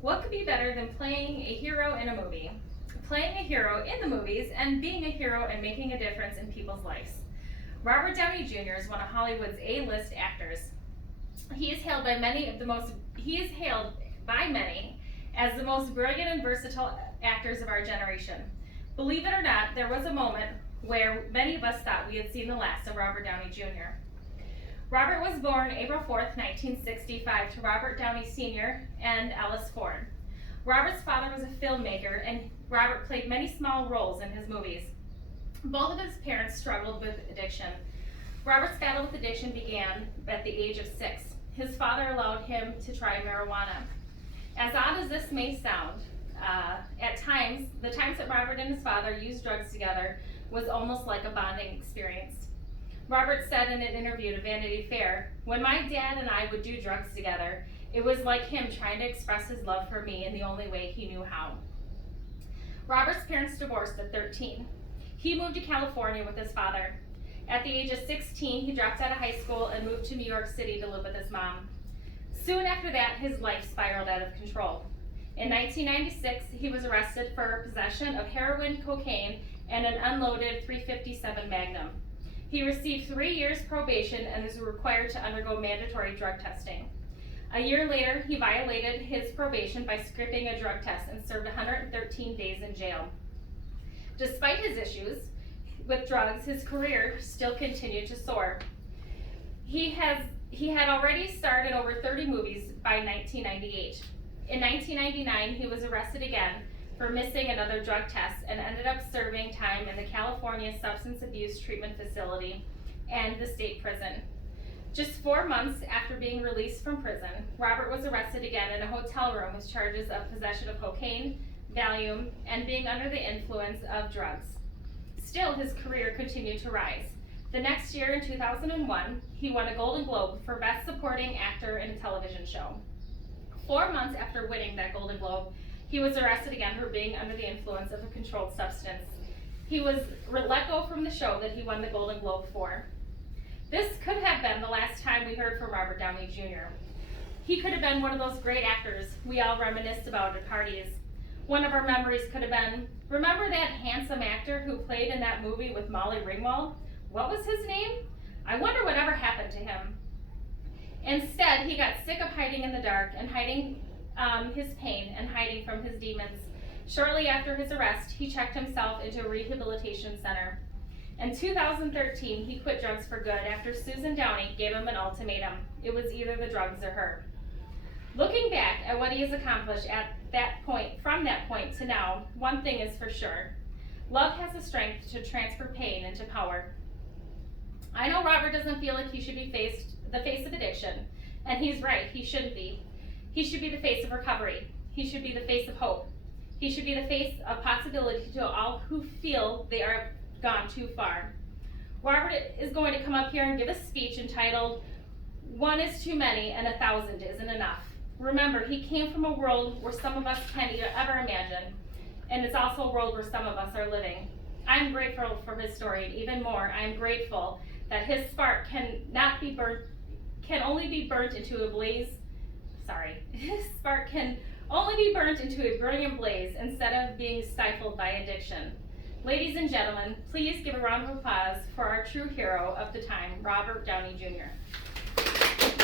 What could be better than playing a hero in a movie? Playing a hero in the movies and being a hero and making a difference in people's lives. Robert Downey Jr. is one of Hollywood's A-list actors. He is hailed by many as the most brilliant and versatile actors of our generation. Believe it or not, there was a moment where many of us thought we had seen the last of Robert Downey Jr. Robert was born April 4th, 1965 to Robert Downey Sr. and Alice Ford. Robert's father was a filmmaker, and Robert played many small roles in his movies. Both of his parents struggled with addiction. Robert's battle with addiction began at the age of 6. His father allowed him to try marijuana. As odd as this may sound, at times, the times that Robert and his father used drugs together was almost like a bonding experience. Robert said in an interview to Vanity Fair, "When my dad and I would do drugs together, it was like him trying to express his love for me in the only way he knew how." Robert's parents divorced at 13. He moved to California with his father. At the age of 16, he dropped out of high school and moved to New York City to live with his mom. Soon after that, his life spiraled out of control. In 1996, he was arrested for possession of heroin, cocaine, and an unloaded .357 Magnum. He received 3 years probation and was required to undergo mandatory drug testing. A year later, he violated his probation by skipping a drug test and served 113 days in jail. Despite his issues with drugs, his career still continued to soar. He had already starred in over 30 movies by 1998. In 1999, he was arrested again for missing another drug test and ended up serving time in the California Substance Abuse Treatment Facility and the state prison. Just 4 months after being released from prison, Robert was arrested again in a hotel room with charges of possession of cocaine, Valium, and being under the influence of drugs. Still, his career continued to rise. The next year, in 2001, he won a Golden Globe for Best Supporting Actor in a Television Show. 4 months after winning that Golden Globe, he was arrested again for being under the influence of a controlled substance. He was let go from the show that he won the Golden Globe for. This could have been the last time we heard from Robert Downey Jr. He could have been one of those great actors we all reminisced about at parties. One of our memories could have been, remember that handsome actor who played in that movie with Molly Ringwald? What was his name? I wonder whatever happened to him. Instead, he got sick of hiding in the dark and hiding his pain and hiding from his demons. Shortly after his arrest, he checked himself into a rehabilitation center. In 2013, he quit drugs for good after Susan Downey gave him an ultimatum. It was either the drugs or her. Looking back at what he has accomplished from that point to now, one thing is for sure. Love has the strength to transfer pain into power. I know Robert doesn't feel like he should be the face of addiction, and he's right, he shouldn't be. He should be the face of recovery. He should be the face of hope. He should be the face of possibility to all who feel they are gone too far. Robert is going to come up here and give a speech entitled, "One is too many and 1,000 isn't enough." Remember, he came from a world where some of us can't ever imagine, and it's also a world where some of us are living. I'm grateful for his story, and even more, I'm grateful that his spark can only be burnt into a brilliant blaze instead of being stifled by addiction. Ladies and gentlemen, please give a round of applause for our true hero of the time, Robert Downey Jr.